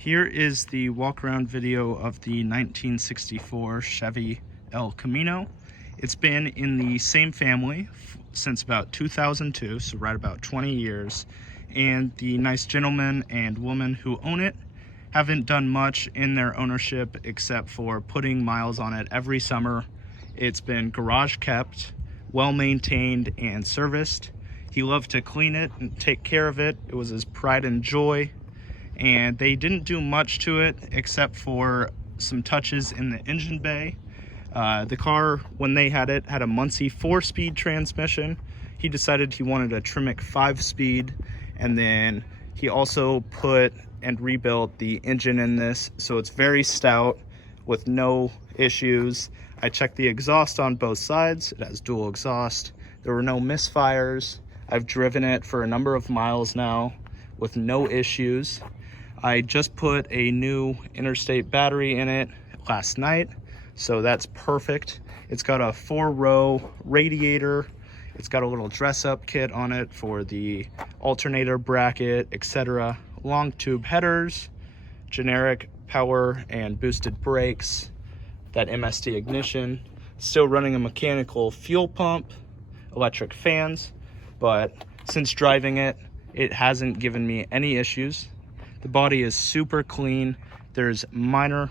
Here is the walk-around video of the 1964 Chevy El Camino. It's been in the same family since about 2002, so right about 20 years. And the nice gentleman and woman who own it haven't done much in their ownership except for putting miles on it every summer. It's been garage kept, well maintained and serviced. He loved to clean it and take care of it. It was his pride and joy. And they didn't do much to it except for some touches in the engine bay. The car, when they had it, had a Muncie 4-speed transmission. He decided he wanted a Tremec 5-speed, and then he also put and rebuilt the engine in this, so it's very stout with no issues. I checked the exhaust on both sides. It has dual exhaust. There were no misfires. I've driven it for a number of miles now with no issues. I just put a new interstate battery in it last night, so that's perfect. It's got a 4-row radiator. It's got a little dress-up kit on it for the alternator bracket, etc. Long tube headers, generic power and boosted brakes, that MSD ignition. Still running a mechanical fuel pump, electric fans, but since driving it, it hasn't given me any issues. The body is super clean. There's minor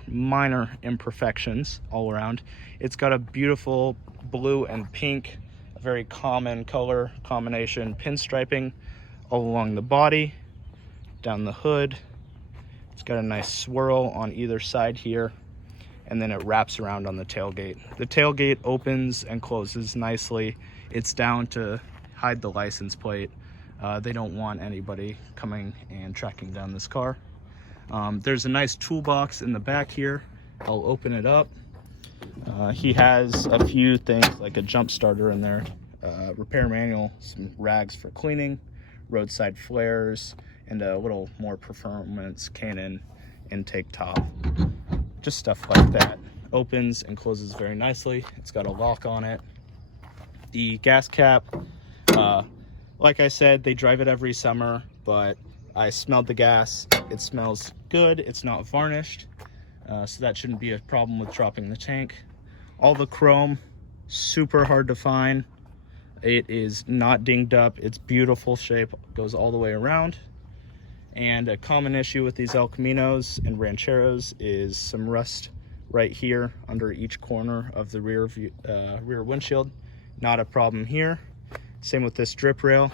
imperfections all around. It's got a beautiful blue and pink, a very common color combination pinstriping all along the body, down the hood. It's got a nice swirl on either side here, and then it wraps around on the tailgate. The tailgate opens and closes nicely. It's down to hide the license plate. They don't want anybody coming and tracking down this car. There's a nice toolbox in the back here. I'll open it up. He has a few things like a jump starter in there, repair manual, some rags for cleaning, roadside flares, and a little more performance Canon intake top. Just stuff like that. Opens and closes very nicely. It's got a lock on it. The gas cap, like I said, they drive it every summer, but I smelled the gas. It smells good. It's not varnished, so that shouldn't be a problem with dropping the tank. All the chrome, super hard to find. It is not dinged up. It's beautiful shape, goes all the way around. And a common issue with these El Caminos and Rancheros is some rust right here under each corner of the rear windshield. Not a problem here. Same with this drip rail.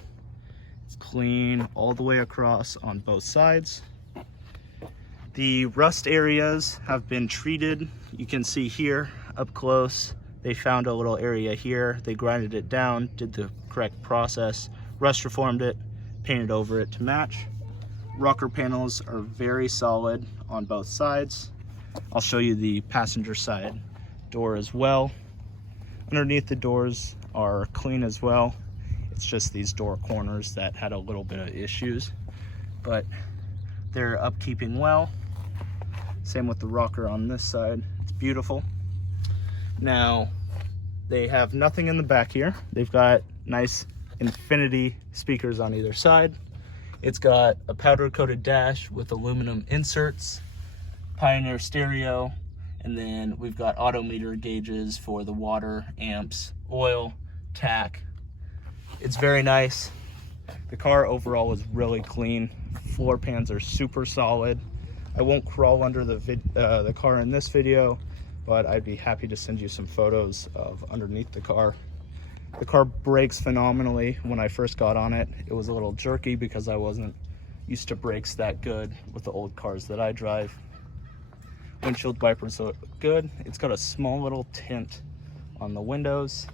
It's clean all the way across on both sides. The rust areas have been treated. You can see here up close, they found a little area here. They grinded it down, did the correct process, rust reformed it, painted over it to match. Rocker panels are very solid on both sides. I'll show you the passenger side door as well. Underneath the doors are clean as well. It's just these door corners that had a little bit of issues, but they're upkeeping well. Same with the rocker on this side. It's beautiful. Now, they have nothing in the back here. They've got nice infinity speakers on either side. It's got a powder-coated dash with aluminum inserts, Pioneer stereo, and then we've got odometer gauges for the water, amps, oil, tack. It's very nice. The car overall is really clean. Floor pans are super solid. I won't crawl under the car in this video, but I'd be happy to send you some photos of underneath the car. The car brakes phenomenally. When I first got on it, it was a little jerky because I wasn't used to brakes that good with the old cars that I drive. Windshield wipers look good. It's got a small little tint on the windows.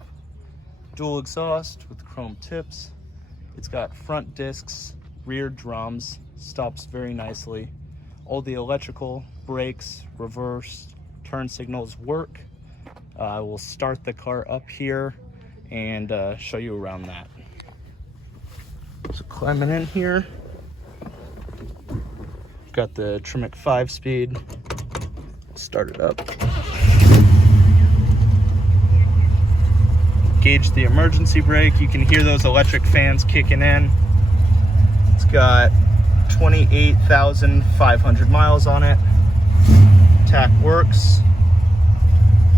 Dual exhaust with chrome tips. It's got front discs, rear drums, stops very nicely. All the electrical, brakes, reverse, turn signals work. I will start the car up here and show you around that. So climbing in here, got the Tremec 5-speed. Start it up. Gauge the emergency brake. You can hear those electric fans kicking in. It's got 28,500 miles on it. Tach works.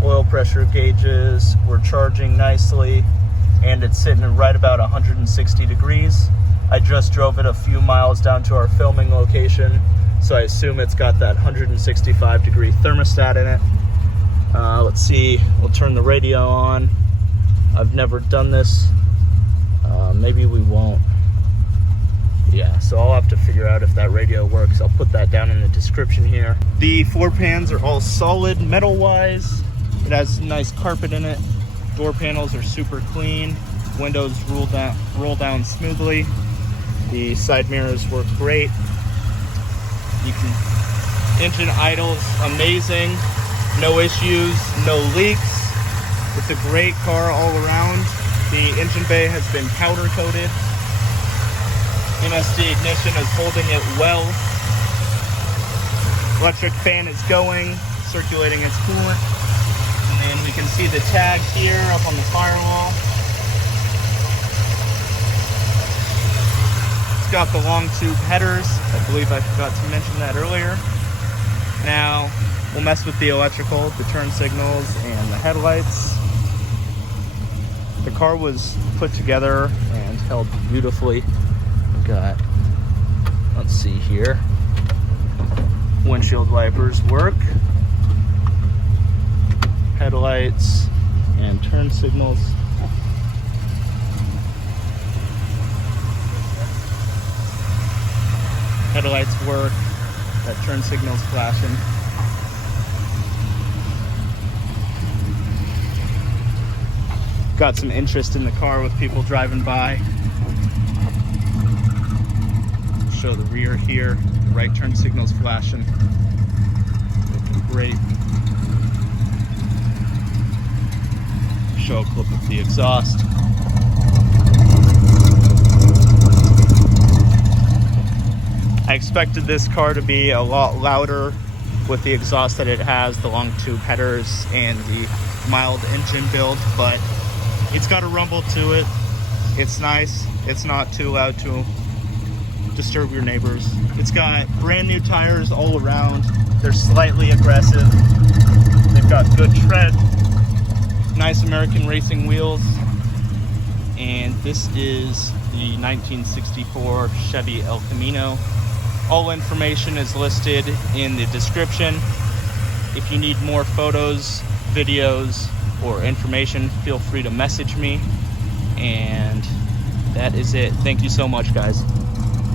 Oil pressure gauges were charging nicely, and it's sitting at right about 160 degrees. I just drove it a few miles down to our filming location, so I assume it's got that 165 degree thermostat in it. Let's see, we'll turn the radio on. I've never done this. Maybe we won't. Yeah, so I'll have to figure out if that radio works. I'll put that down in the description here. The floor pans are all solid metal-wise. It has nice carpet in it. Door panels are super clean. Windows roll down smoothly. The side mirrors work great. Engine idles amazing. No issues, no leaks. It's a great car all around. The engine bay has been powder coated. MSD ignition is holding it well. Electric fan is going, circulating its coolant. And then we can see the tag here up on the firewall. It's got the long tube headers. I believe I forgot to mention that earlier. Now, we'll mess with the electrical, the turn signals, and the headlights. The car was put together and held beautifully. We've got, let's see here, windshield wipers work, headlights, and turn signals. Headlights work, that turn signal's flashing. Got some interest in the car with people driving by. Show the rear here. The right turn signal's flashing. Looking great. Show a clip of the exhaust. I expected this car to be a lot louder with the exhaust that it has, the long tube headers and the mild engine build, but it's got a rumble to it. It's nice. It's not too loud to disturb your neighbors. It's got brand new tires all around. They're slightly aggressive. They've got good tread. Nice American racing wheels. And this is the 1964 Chevy El Camino. All information is listed in the description. If you need more photos, videos, or information, feel free to message me. And that is it. Thank you so much, guys.